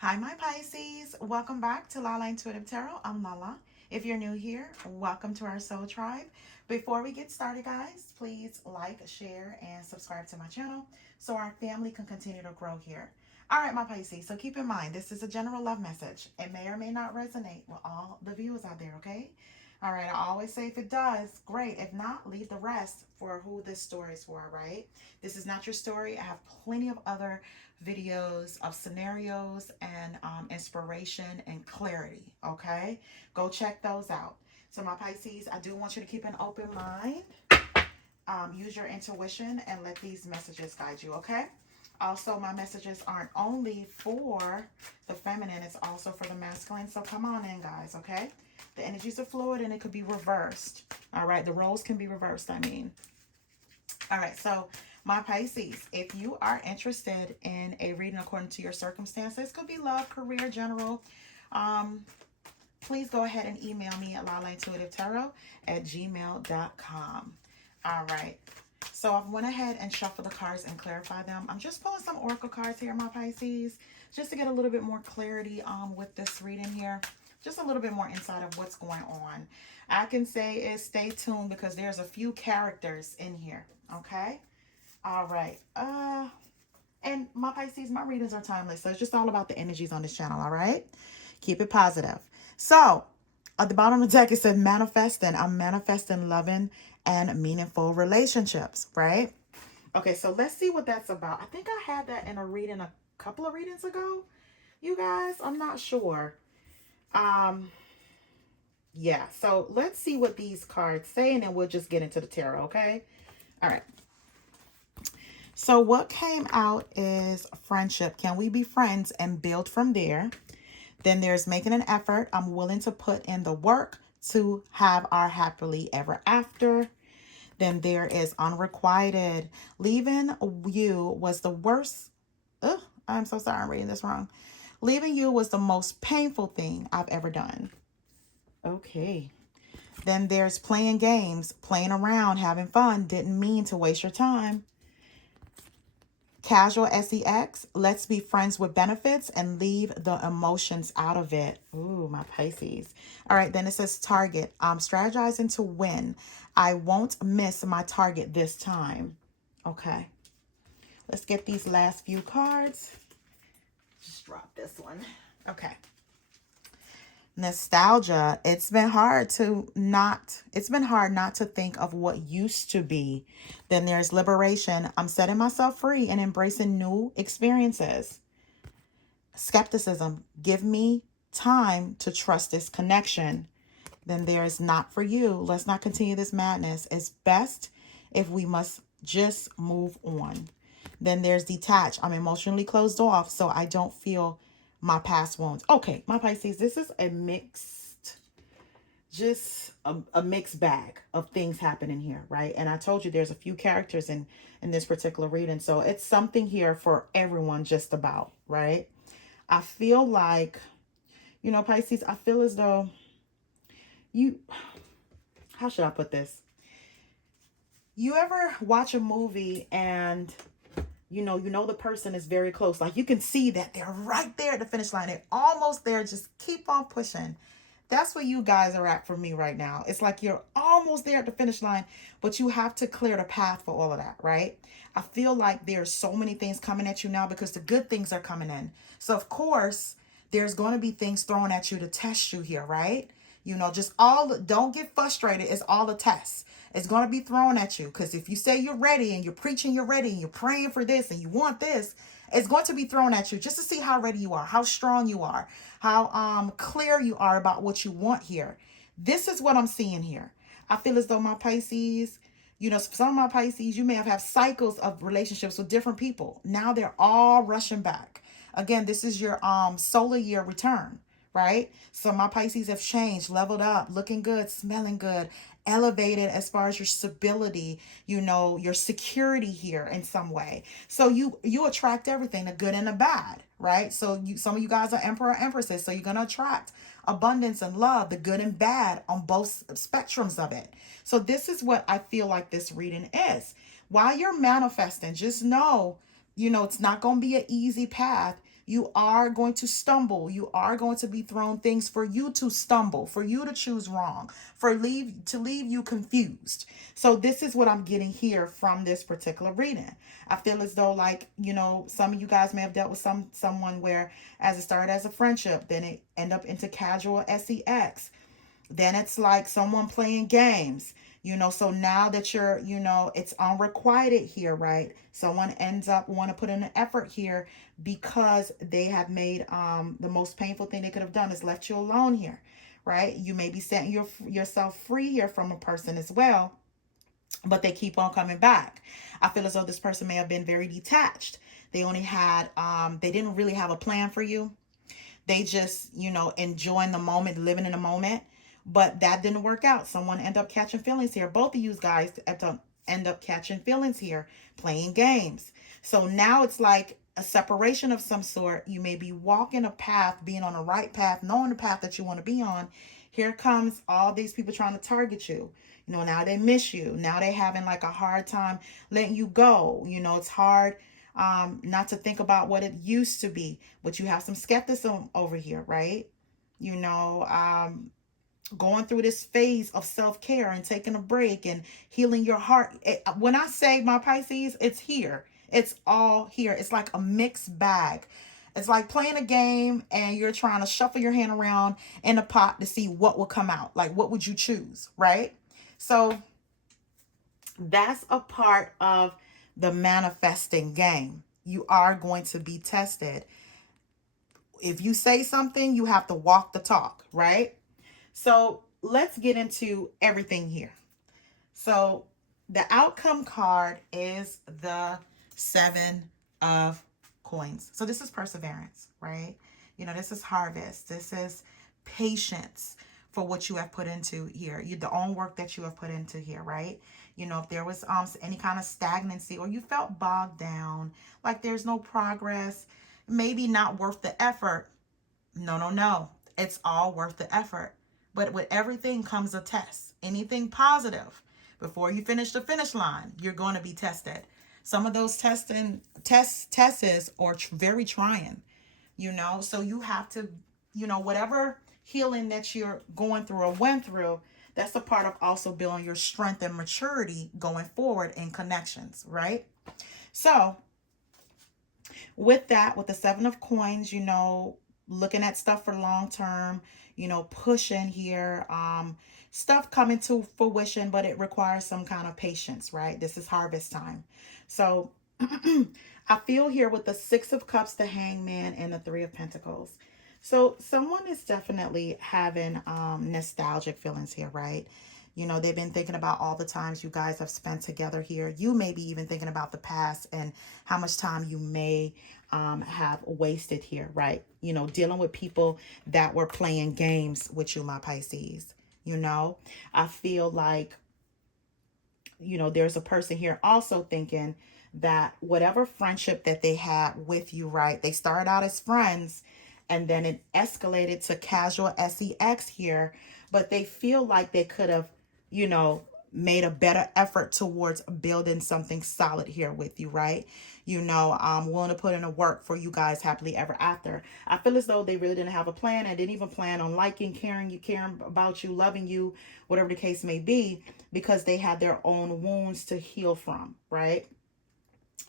Hi, my Pisces. Welcome back to Lala Intuitive Tarot. I'm Lala. If you're new here, welcome to our soul tribe. Before we get started, guys, please like, share, and subscribe to my channel so our family can continue to grow here. All right, my Pisces. So keep in mind, this is a general love message. It may or may not resonate with all the viewers out there, okay? All right, I always say if it does, great. If not, leave the rest for who this story is for, right? This is not your story. I have plenty of other videos of scenarios and inspiration and clarity, okay? Go check those out. So, my Pisces, I do want you to keep an open mind. Use your intuition and let these messages guide you, okay? Also, my messages aren't only for the feminine, it's also for the masculine. So come on in, guys, okay? The energies are fluid and it could be reversed. All right, the roles can be reversed, I mean. All right, so my Pisces, if you are interested in a reading according to your circumstances, could be love, career, general, um, please go ahead and email me at lalaintuitivetarot@gmail.com. All right. So I've went ahead and shuffled the cards and clarified them. I'm just pulling some oracle cards here, my Pisces, just to get a little bit more clarity with this reading here. Just a little bit more insight of what's going on. I can say is stay tuned because there's a few characters in here. Okay. All right. And my Pisces, my readings are timeless. So it's just all about the energies on this channel. All right. Keep it positive. So at the bottom of the deck, it said manifesting. I'm manifesting loving and meaningful relationships, right? Okay, so let's see what that's about. I think I had that in a reading a couple of readings ago. You guys, I'm not sure. Um, yeah, so let's see what these cards say, and then we'll just get into the tarot, okay? All right. So what came out is friendship. Can we be friends and build from there? Then there's making an effort. I'm willing to put in the work to have our happily ever after. Then there is unrequited. Leaving you was the worst. Ugh, I'm so sorry, I'm reading this wrong. Leaving you was the most painful thing I've ever done. Okay. Then there's playing games, playing around, having fun. Didn't mean to waste your time. Casual sex, let's be friends with benefits and leave the emotions out of it. Ooh, my Pisces. All right, then it says target. I'm strategizing to win. I won't miss my target this time. Okay. Let's get these last few cards. Just drop this one. Okay. Nostalgia. It's been hard not to think of what used to be. Then there's liberation. I'm setting myself free and embracing new experiences. Skepticism. Give me time to trust this connection. Then there's not for you. Let's not continue this madness. It's best if we must just move on. Then there's detach. I'm emotionally closed off so I don't feel my past wounds. Okay, my Pisces, this is a mixed bag of things happening here, right? And I told you there's a few characters in this particular reading. So it's something here for everyone just about, right? I feel like, Pisces, I feel as though how should I put this? You ever watch a movie and you know the person is very close. Like you can see that they're right there at the finish line. They're almost there. Just keep on pushing. That's where you guys are at for me right now. It's like you're almost there at the finish line, but you have to clear the path for all of that, right? I feel like there's so many things coming at you now because the good things are coming in. So of course, there's going to be things thrown at you to test you here, right? Don't get frustrated. It's all a test. It's going to be thrown at you because if you say you're ready and you're preaching you're ready and you're praying for this and you want this, it's going to be thrown at you just to see how ready you are, how strong you are, how clear you are about what you want here. This is what I'm seeing here. I feel as though my Pisces, some of my Pisces, you may have had cycles of relationships with different people. Now they're all rushing back. Again, this is your solar year return, right? So my Pisces have changed, leveled up, looking good, smelling good, elevated as far as your stability, your security here in some way. So you attract everything, the good and the bad, right? So some of you guys are emperor empresses, so you're going to attract abundance and love, the good and bad on both spectrums of it. So this is what I feel like this reading is. While you're manifesting, just know, it's not going to be an easy path. You are going to stumble. You are going to be thrown things for you to stumble, for you to choose wrong, for leave you confused. So this is what I'm getting here from this particular reading. I feel as though, like, some of you guys may have dealt with someone where as it started as a friendship, then it end up into casual sex. Then it's like someone playing games, so now that you're, it's unrequited here, right? Someone ends up want to put in an effort here because they have made the most painful thing they could have done is left you alone here, right? You may be setting yourself free here from a person as well, but they keep on coming back. I feel as though this person may have been very detached. They only had they didn't really have a plan for you. They just, enjoying the moment, living in the moment. But that didn't work out. Someone end up catching feelings here. Both of you guys end up catching feelings here, playing games. So now it's like a separation of some sort. You may be walking a path, being on the right path, knowing the path that you want to be on. Here comes all these people trying to target you. Now they miss you. Now they having like a hard time letting you go. It's hard not to think about what it used to be, but you have some skepticism over here, right? You know, going through this phase of self-care and taking a break and healing your heart. When I say my Pisces, it's here. It's all here. It's like a mixed bag. It's like playing a game and you're trying to shuffle your hand around in a pot to see what will come out. Like, what would you choose, right? So that's a part of the manifesting game. You are going to be tested. If you say something, you have to walk the talk, right? So let's get into everything here. So the outcome card is the 7 of coins. So this is perseverance, right? This is harvest. This is patience for what you have put into here. The own work that you have put into here, right? If there was any kind of stagnancy or you felt bogged down, like there's no progress, maybe not worth the effort. No. It's all worth the effort. But with everything comes a test. Anything positive, before you finish the finish line, you're going to be tested. Some of those tests are very trying, so you have to, whatever healing that you're going through or went through, that's a part of also building your strength and maturity going forward in connections, right? So with that, with the 7 of coins, looking at stuff for long term, pushing here, stuff coming to fruition, but it requires some kind of patience, right? This is harvest time. So I feel here with the 6 of cups, the hangman, and the 3 of pentacles. So someone is definitely having nostalgic feelings here, right? They've been thinking about all the times you guys have spent together here. You may be even thinking about the past and how much time you may have wasted here, right? Dealing with people that were playing games with you, my Pisces. I feel like, there's a person here also thinking that whatever friendship that they had with you, right? They started out as friends and then it escalated to casual sex here, but they feel like they could have, made a better effort towards building something solid here with you, right? Willing to put in the work for you guys happily ever after. I feel as though they really didn't have a plan and didn't even plan on liking, caring about you, loving you, whatever the case may be, because they had their own wounds to heal from, right?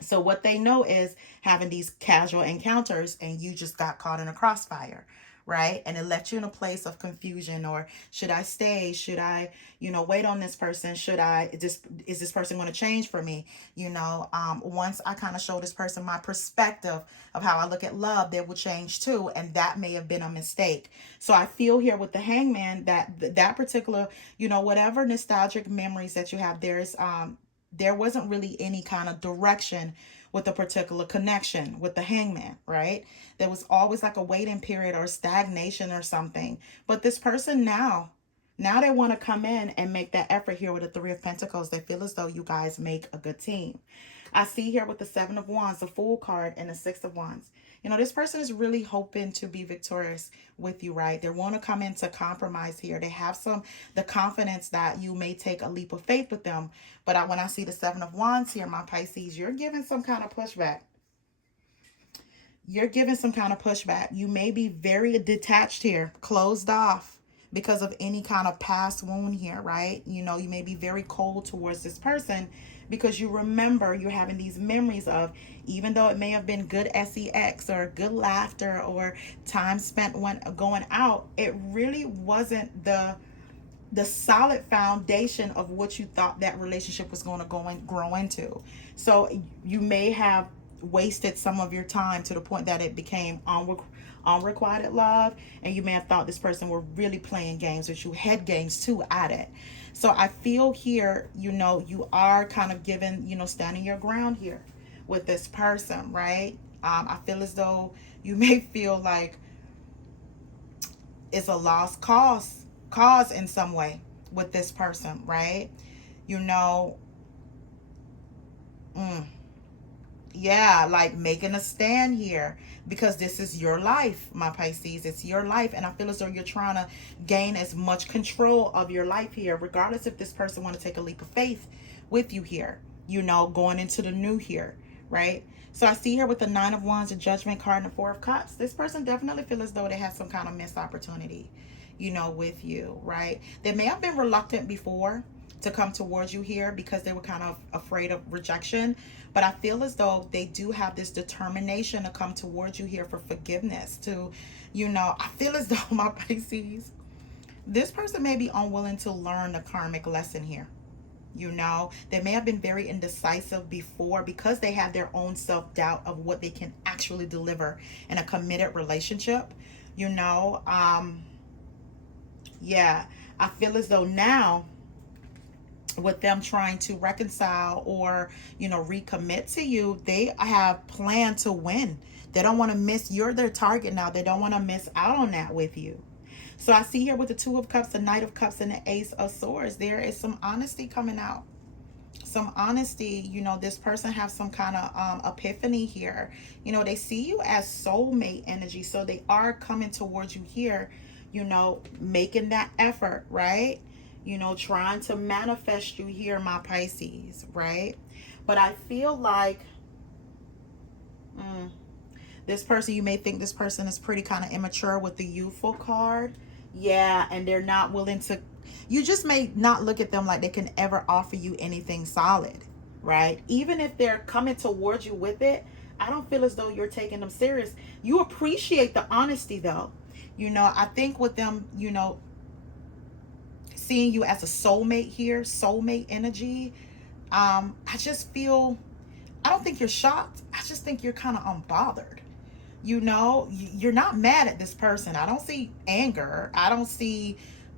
So what they know is having these casual encounters and you just got caught in a crossfire, right? And it left you in a place of confusion, or should I stay? Should I, wait on this person? Is this person going to change for me? Once I kind of show this person my perspective of how I look at love, they will change too. And that may have been a mistake. So I feel here with the hangman that particular, whatever nostalgic memories that you have, there wasn't really any kind of direction with a particular connection with the hangman, right? There was always like a waiting period or stagnation or something. But this person now they want to come in and make that effort here with the 3 of pentacles. They feel as though you guys make a good team. I see here with the 7 of wands, the Fool card, and the 6 of wands. This person is really hoping to be victorious with you, right? They want to come into compromise here. They have the confidence that you may take a leap of faith with them. But when I see the 7 of wands here, my Pisces, you're giving some kind of pushback. you're giving some kind of pushback. You may be very detached here, closed off because of any kind of past wound here, right? You know, you may be very cold towards this person because you remember you're having these memories of, even though it may have been good sex or good laughter or time spent when going out, it really wasn't the solid foundation of what you thought that relationship was going to grow into. So you may have wasted some of your time to the point that it became unrequited love, and you may have thought this person were really playing games with you, head games too at it. So I feel here, you know, you are kind of given, you know, standing your ground here with this person, right? I feel as though you may feel like it's a lost cause in some way with this person, right? You know, yeah, like making a stand here because this is your life, my Pisces. It's your life, and I feel as though you're trying to gain as much control of your life here, regardless if this person want to take a leap of faith with you here, you know, going into the new here, right? So I see here with the Nine of Wands, the Judgment card, and the Four of Cups, this person definitely feels as though they have some kind of missed opportunity, you know, with you, right? They may have been reluctant before to come towards you here because they were kind of afraid of rejection. But I feel as though they do have this determination to come towards you here for forgiveness. To, you know, I feel as though, my Pisces, this person may be unwilling to learn the karmic lesson here. You know, they may have been very indecisive before because they have their own self-doubt of what they can actually deliver in a committed relationship. You know, yeah, I feel as though now, with them trying to reconcile or, you know, recommit to you, they have planned to win. They don't want to miss, you're their target now. They don't want to miss out on that with you. So I see here with the Two of Cups, the Knight of Cups, and the Ace of Swords, there is some honesty coming out. Some honesty, you know, this person have some kind of epiphany here. You know, they see you as soulmate energy, so they are coming towards you here, you know, making that effort, right? You know, trying to manifest you here, my Pisces, right? But I feel like this person, you may think this person is pretty kind of immature with the youthful card. Yeah, and they're not willing to, you just may not look at them like they can ever offer you anything solid, right? Even if they're coming towards you with it, I don't feel as though you're taking them serious. You appreciate the honesty though. You know, I think with them, you know, seeing you as a soulmate here, soulmate energy, I just feel, I don't think you're shocked. I just think you're kind of unbothered. You know, you're not mad at this person. I don't see anger. I don't see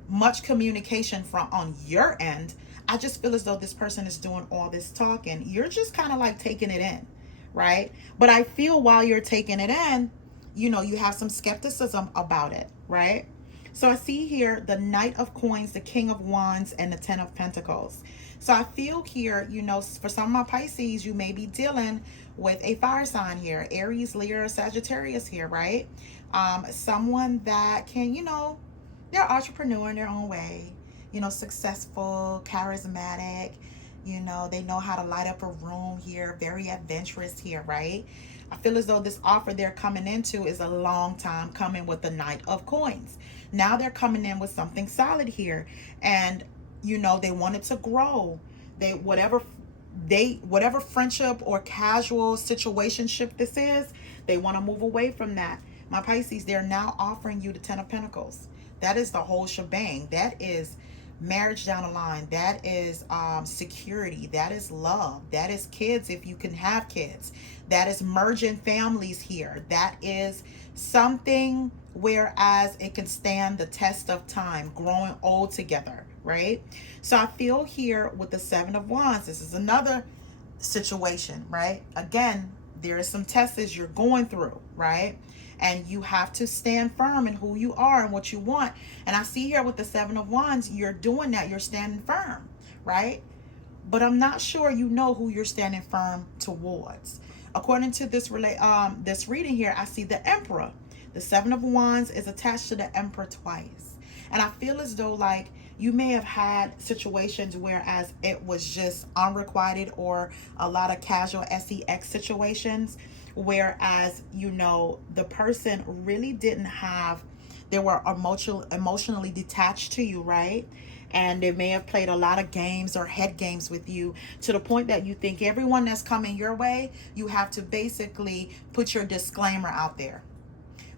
much communication from on your end. I just feel as though this person is doing all this talking. You're just kind of like taking it in, right? But I feel while you're taking it in, you know, you have some skepticism about it, right? So I see here the Knight of Coins, the King of Wands, and the Ten of Pentacles. So I feel here, you know, for some of my Pisces, you may be dealing with a fire sign here, Aries, Leo, Sagittarius here, right? Someone that can, you know, they're entrepreneur in their own way, you know, successful, charismatic, you know, they know how to light up a room here, very adventurous here, right? I feel as though this offer they're coming into is a long time coming with the Knight of Coins. Now they're coming in with something solid here, and you know, they wanted to grow. They whatever friendship or casual situationship this is, they want to move away from that. My Pisces, they're now offering you the Ten of Pentacles. That is the whole shebang. That is marriage down the line. That is security. That is love. That is kids if you can have kids. That is merging families here. That is something whereas it can stand the test of time, growing old together, right? So I feel here with the Seven of Wands, this is another situation, right? Again, there is some tests you're going through, right? And you have to stand firm in who you are and what you want. And I see here with the Seven of Wands, you're doing that. You're standing firm, right? But I'm not sure you know who you're standing firm towards. According to this reading here, I see the Emperor. The Seven of Wands is attached to the Emperor twice. And I feel as though like you may have had situations whereas it was just unrequited or a lot of casual sex situations Whereas, the person really didn't have, they were emotionally detached to you, right? And they may have played a lot of games or head games with you, to the point that you think everyone that's coming your way, you have to basically put your disclaimer out there.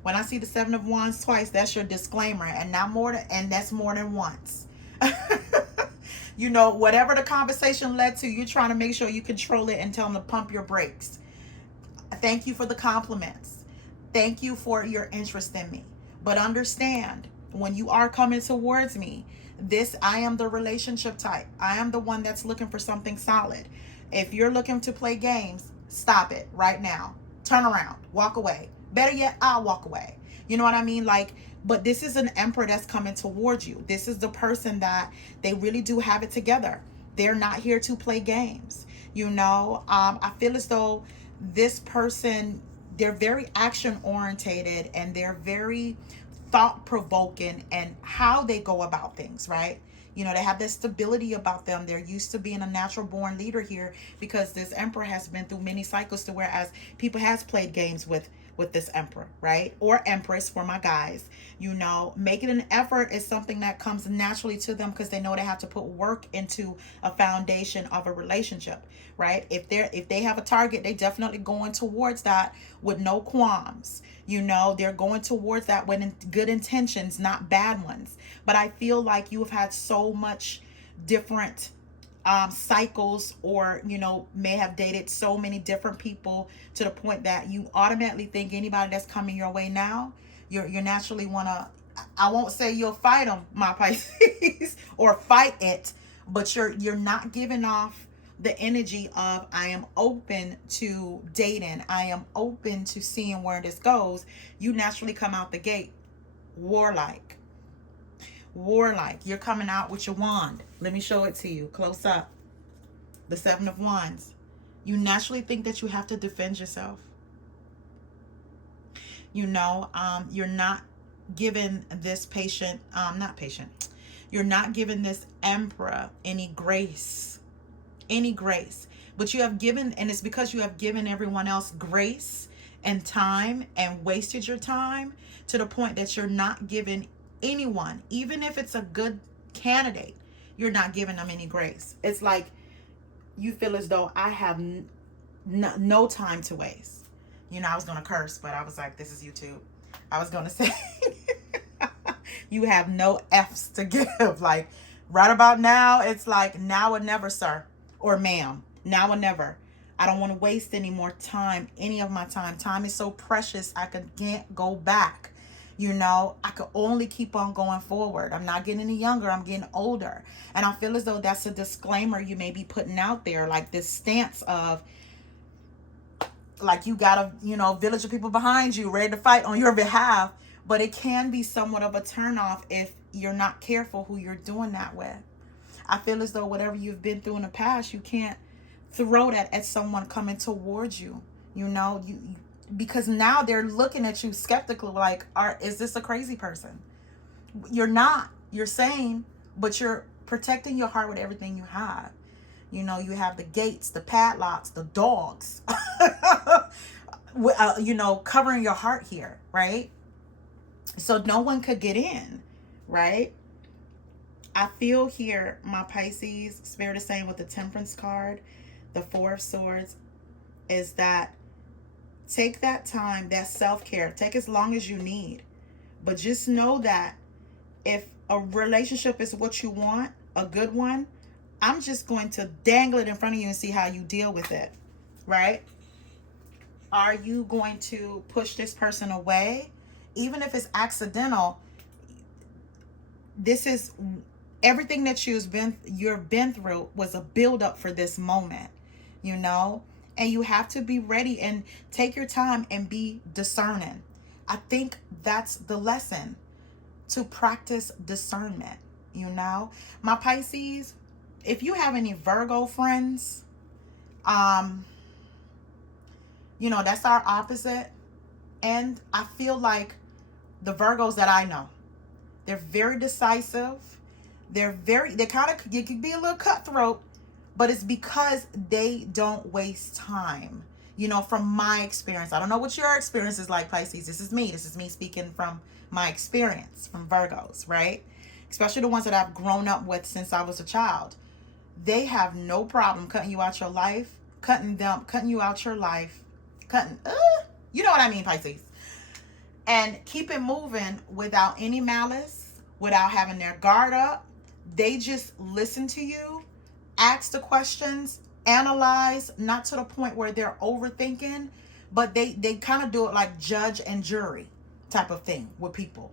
When I see the Seven of Wands twice, that's your disclaimer, and not more than, and that's more than once. Whatever the conversation led to, you're trying to make sure you control it and tell them to pump your brakes. Thank you for the compliments. Thank you for your interest in me. But understand, when you are coming towards me, I am the relationship type. I am the one that's looking for something solid. If you're looking to play games, stop it right now. Turn around, walk away. Better yet, I'll walk away. You know what I mean? But this is an emperor that's coming towards you. This is the person that they really do have it together. They're not here to play games. I feel as though this person, they're very action orientated, and they're very thought provoking and how they go about things, right? They have this stability about them. They're used to being a natural born leader here, because this emperor has been through many cycles, to whereas people has played games with this emperor, right? Or empress for my guys. Making an effort is something that comes naturally to them, because they know they have to put work into a foundation of a relationship, right? If they have a target, they definitely going towards that with no qualms. They're going towards that with good intentions, not bad ones. But I feel like you have had so much different cycles, or may have dated so many different people, to the point that you automatically think anybody that's coming your way now, you're naturally want to, I won't say you'll fight them, my Pisces, or fight it, but you're not giving off the energy of, I am open to dating, I am open to seeing where this goes. You naturally come out the gate warlike. You're coming out with your wand. Let me show it to you close up. The Seven of Wands. You naturally think that you have to defend yourself. You're not giving this you're not giving this emperor any grace. But you have given, and it's because you have given everyone else grace and time, and wasted your time, to the point that you're not giving anyone, even if it's a good candidate, you're not giving them any grace. It's like you feel as though I have no time to waste. I was going to curse, but I was like, this is YouTube. I was going to say, you have no F's to give. Like, right about now, it's like, now or never, sir or ma'am. Now or never. I don't want to waste any more time, any of my time. Time is so precious, I can't go back. I could only keep on going forward. I'm not getting any younger, I'm getting older. And I feel as though that's a disclaimer you may be putting out there, like this stance of, like, you got a village of people behind you ready to fight on your behalf. But it can be somewhat of a turnoff if you're not careful who you're doing that with. I feel as though whatever you've been through in the past, you can't throw that at someone coming towards you. Because now they're looking at you skeptically, like, is this a crazy person? You're not. You're sane, but you're protecting your heart with everything you have. You have the gates, the padlocks, the dogs, covering your heart here, right? So no one could get in, right? I feel here, my Pisces, Spirit is saying with the Temperance card, the Four of Swords, is that take that time, that self-care. Take as long as you need. But just know that if a relationship is what you want, a good one, I'm just going to dangle it in front of you and see how you deal with it, right? Are you going to push this person away? Even if it's accidental, this is everything that you've been through was a build-up for this moment, and you have to be ready and take your time and be discerning. I think that's the lesson, to practice discernment. My Pisces, if you have any Virgo friends, that's our opposite. And I feel like the Virgos that I know, they're very decisive. They could be a little cutthroat, but it's because they don't waste time. You know, from my experience. I don't know what your experience is like, Pisces. This is me. This is me speaking from my experience, from Virgos, right? Especially the ones that I've grown up with since I was a child. They have no problem cutting you out your life, cutting you out your life, you know what I mean, Pisces. And keep it moving without any malice, without having their guard up. They just listen to you, ask the questions, analyze, not to the point where they're overthinking, but they kind of do it like judge and jury type of thing with people.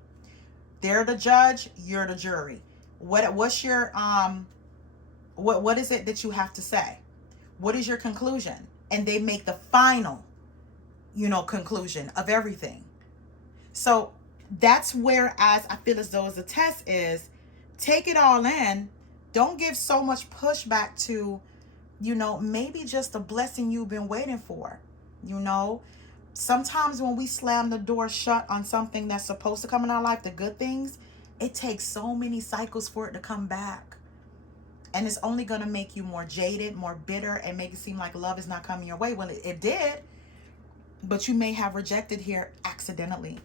They're the judge, you're the jury. What's your what is it that you have to say? What is your conclusion? And they make the final, conclusion of everything. So that's where, as I feel as though as a test is, take it all in. Don't give so much pushback to, maybe just a blessing you've been waiting for. Sometimes when we slam the door shut on something that's supposed to come in our life, the good things, it takes so many cycles for it to come back. And it's only going to make you more jaded, more bitter, and make it seem like love is not coming your way. Well, it did, but you may have rejected here accidentally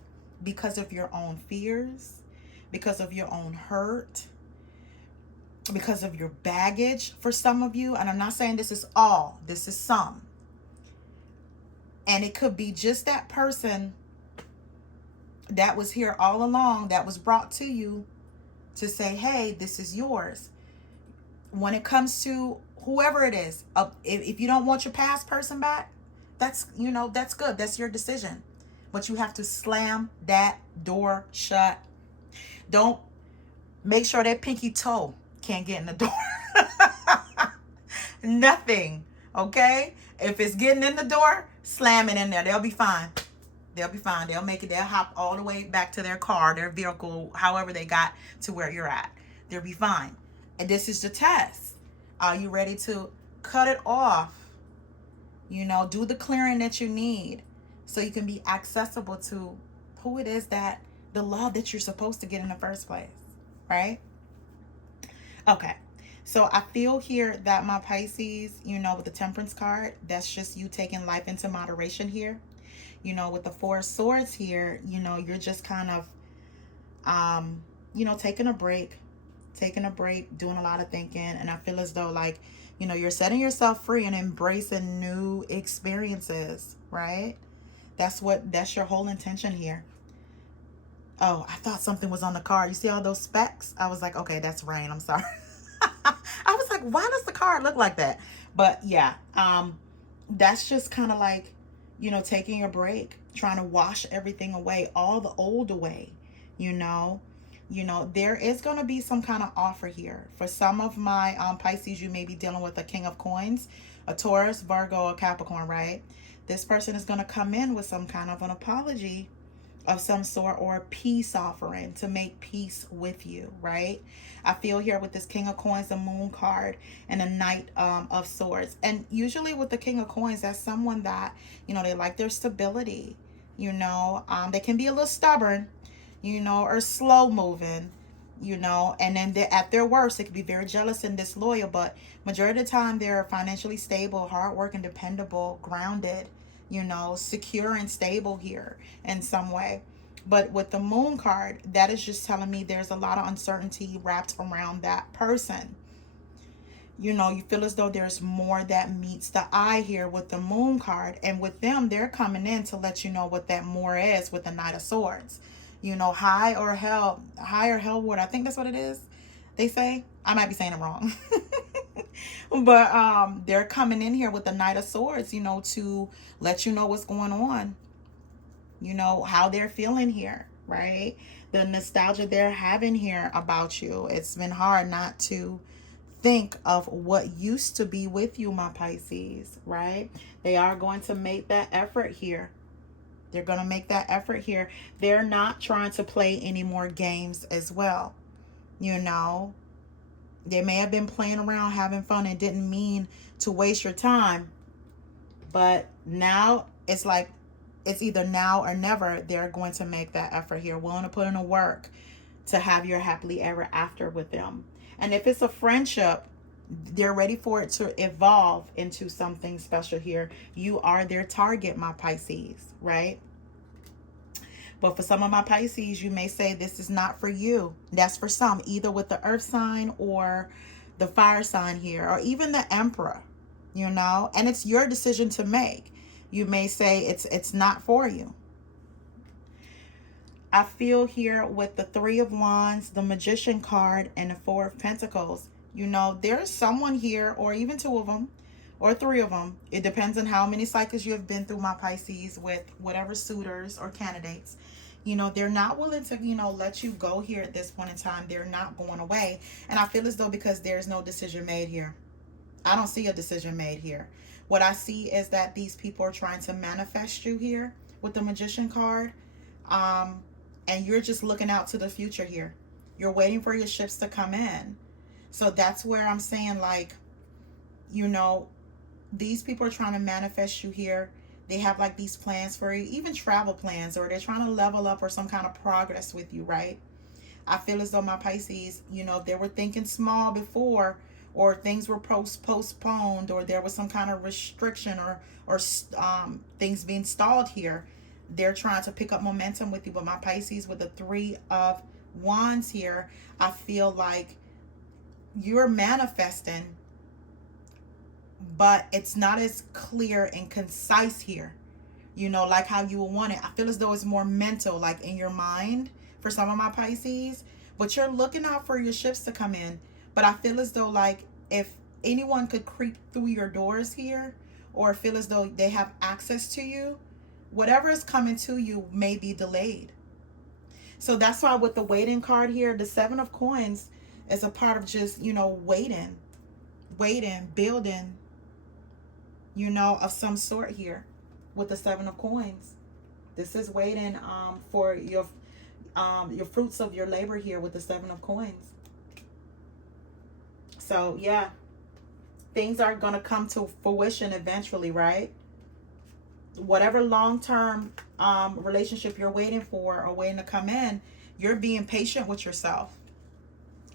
because of your own fears, because of your own hurt, because of your baggage for some of you. And I'm not saying this is all, this is some. And it could be just that person that was here all along, that was brought to you to say, hey, this is yours. When it comes to whoever it is, if you don't want your past person back, that's good. That's your decision. But you have to slam that door shut. Don't make sure that pinky toe can't get in the door. Nothing. Okay? If it's getting in the door, slam it in there. They'll be fine. They'll be fine. They'll make it. They'll hop all the way back to their car, their vehicle, however they got to where you're at. They'll be fine. And this is the test. Are you ready to cut it off? Do the clearing that you need so you can be accessible to who it is that the love that you're supposed to get in the first place, right? Okay. So I feel here that my Pisces, with the Temperance card, that's just you taking life into moderation here. With the Four of Swords here, you're just kind of, taking a break, doing a lot of thinking. And I feel as though like, you're setting yourself free and embracing new experiences, right? That's your whole intention here. Oh, I thought something was on the card. You see all those specks? I was like, okay, that's rain. I'm sorry. I was like, why does the card look like that? But yeah, that's just kind of like, taking a break, trying to wash everything away, all the old away, there is going to be some kind of offer here. For some of my Pisces, you may be dealing with a King of Coins, a Taurus, Virgo, a Capricorn, right? This person is going to come in with some kind of an apology of some sort, or a peace offering to make peace with you, right? I feel here with this King of Coins, the Moon card, and the Knight of Swords. And usually with the King of Coins, that's someone that, they like their stability, they can be a little stubborn, or slow moving, and then at their worst, they could be very jealous and disloyal, but majority of the time they're financially stable, hardworking, dependable, grounded, secure and stable here in some way. But with the Moon card, that is just telling me there's a lot of uncertainty wrapped around that person. You feel as though there's more that meets the eye here with the Moon card. And with them, they're coming in to let you know what that more is with the Knight of Swords. High or hellward. I think that's what it is. They say. I might be saying it wrong. But they're coming in here with the Knight of Swords, to let you know what's going on. How they're feeling here, right? The nostalgia they're having here about you. It's been hard not to think of what used to be with you, my Pisces, right? They are going to make that effort here. They're going to make that effort here. They're not trying to play any more games as well. They may have been playing around, having fun, and didn't mean to waste your time. But now it's like, it's either now or never. They're going to make that effort here, willing to put in the work to have your happily ever after with them. And if it's a friendship, They're ready for it to evolve into something special here. You are their target, my Pisces, right? But for some of my Pisces, you may say this is not for you. That's for some, either with the earth sign or the fire sign here, or even the emperor, you know, and it's your decision to make. You may say it's not for you. I feel here with the Three of Wands, the Magician card, and the Four of Pentacles. You know, there's someone here, or even two of them, or three of them. It depends on how many cycles you have been through, my Pisces, with whatever suitors or candidates. You know, they're not willing to, you know, let you go here at this point in time. They're not going away. And I feel as though because there's no decision made here. I don't see a decision made here. What I see is that these people are trying to manifest you here with the Magician card. And you're just looking out to the future here. You're waiting for your ships to come in. So that's where I'm saying, like, you know, these people are trying to manifest you here. They have like these plans for you, even travel plans, or they're trying to level up or some kind of progress with you, right? I feel as though my Pisces, you know, they were thinking small before, or things were postponed, or there was some kind of restriction or things being stalled here. They're trying to pick up momentum with you. But my Pisces, with the Three of Wands here, I feel like you're manifesting, but it's not as clear and concise here, you know, like how you would want it. I feel as though it's more mental, like in your mind for some of my Pisces, but you're looking out for your ships to come in. But I feel as though, like, if anyone could creep through your doors here, or feel as though they have access to you, whatever is coming to you may be delayed. So that's why with the waiting card here, the Seven of Coins is a part of just, you know, waiting, building, you know, of some sort here with the Seven of Coins. This is waiting for your fruits of your labor here with the Seven of Coins. So yeah, things are going to come to fruition eventually, right? Whatever long-term relationship you're waiting for or waiting to come in, you're being patient with yourself,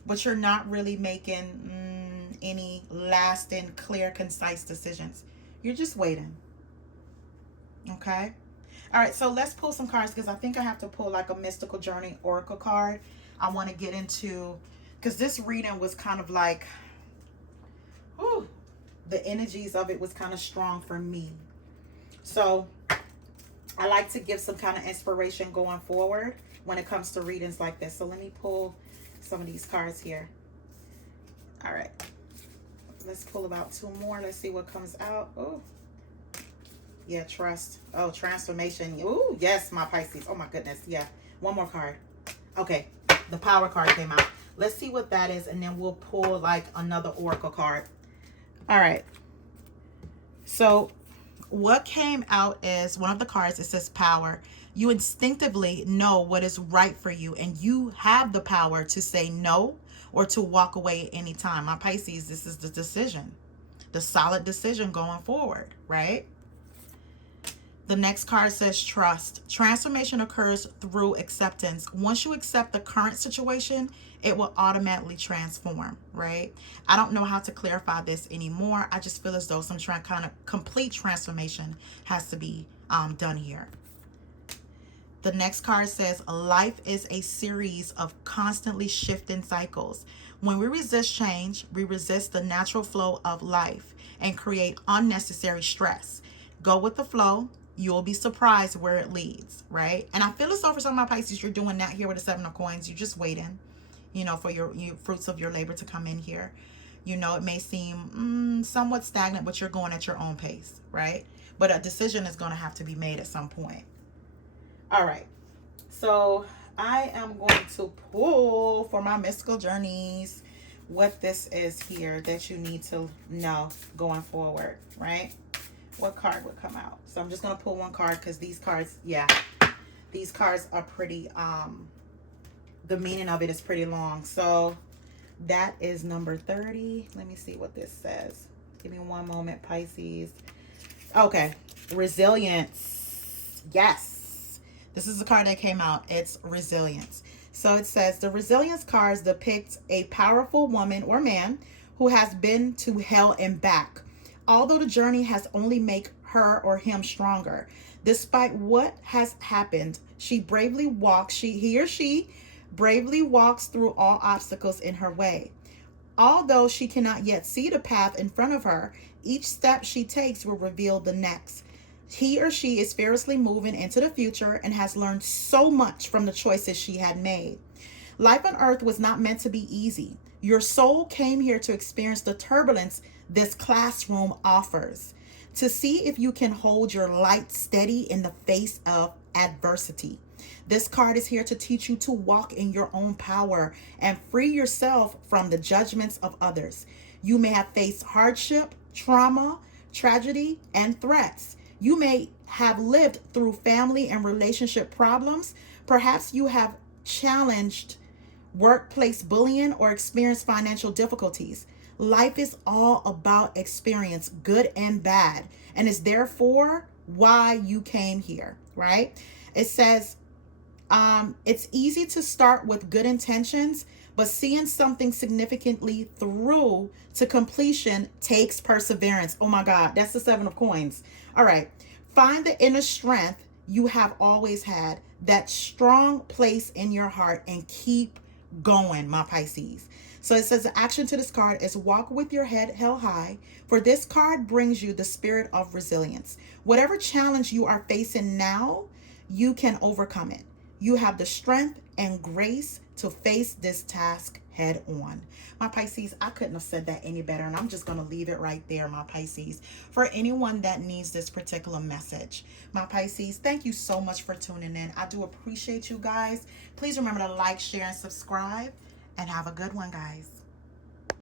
but you're not really making any lasting, clear, concise decisions. You're just waiting. Okay. All right. So let's pull some cards, because I think I have to pull like a mystical journey oracle card. I want to get into, because this reading was kind of like, whew, the energies of it was kind of strong for me. So I like to give some kind of inspiration going forward when it comes to readings like this. So let me pull some of these cards here. All right. Let's pull about two more. Let's see what comes out. Oh, yeah, trust. Oh, transformation. Oh, yes, my Pisces. Oh, my goodness. Yeah, one more card. Okay, the power card came out. Let's see what that is, and then we'll pull like another oracle card. All right. So what came out is one of the cards. It says power. You instinctively know what is right for you, and you have the power to say no or to walk away at any time. My Pisces, this is the decision, the solid decision going forward, right? The next card says trust. Transformation occurs through acceptance. Once you accept the current situation, it will automatically transform, right? I don't know how to clarify this anymore. I just feel as though some kind of complete transformation has to be done here. The next card says life is a series of constantly shifting cycles. When we resist change, we resist the natural flow of life and create unnecessary stress. Go with the flow. You'll be surprised where it leads, right? And I feel as though for some of my Pisces, you're doing that here with the Seven of Coins. You're just waiting, you know, for your fruits of your labor to come in here. You know, it may seem somewhat stagnant, but you're going at your own pace, right? But a decision is going to have to be made at some point. All right, so I am going to pull for my mystical journeys what this is here that you need to know going forward, right? What card would come out? So I'm just going to pull one card, because these cards, yeah, these cards are pretty, the meaning of it is pretty long. So that is number 30. Let me see what this says. Give me one moment, Pisces. Okay, resilience. Yes. This is the card that came out. It's resilience. So it says the resilience cards depict a powerful woman or man who has been to hell and back. Although the journey has only made her or him stronger. Despite what has happened, he or she bravely walks through all obstacles in her way. Although she cannot yet see the path in front of her, each step she takes will reveal the next. He or she is fearlessly moving into the future and has learned so much from the choices she had made. Life on earth was not meant to be easy. Your soul came here to experience the turbulence this classroom offers, to see if you can hold your light steady in the face of adversity. This card is here to teach you to walk in your own power and free yourself from the judgments of others. You may have faced hardship, trauma, tragedy, and threats. You may have lived through family and relationship problems. Perhaps you have challenged workplace bullying or experienced financial difficulties. Life is all about experience, good and bad, and is therefore why you came here, right? It says, it's easy to start with good intentions, but seeing something significantly through to completion takes perseverance. Oh my God, that's the 7 of coins. All right. Find the inner strength you have always had, that strong place in your heart, and keep going, my Pisces. So it says the action to this card is walk with your head held high, for this card brings you the spirit of resilience. Whatever challenge you are facing now, you can overcome it. You have the strength and grace to face this task head on. My Pisces, I couldn't have said that any better, and I'm just going to leave it right there, my Pisces, for anyone that needs this particular message. My Pisces, thank you so much for tuning in. I do appreciate you guys. Please remember to like, share, and subscribe, and have a good one, guys.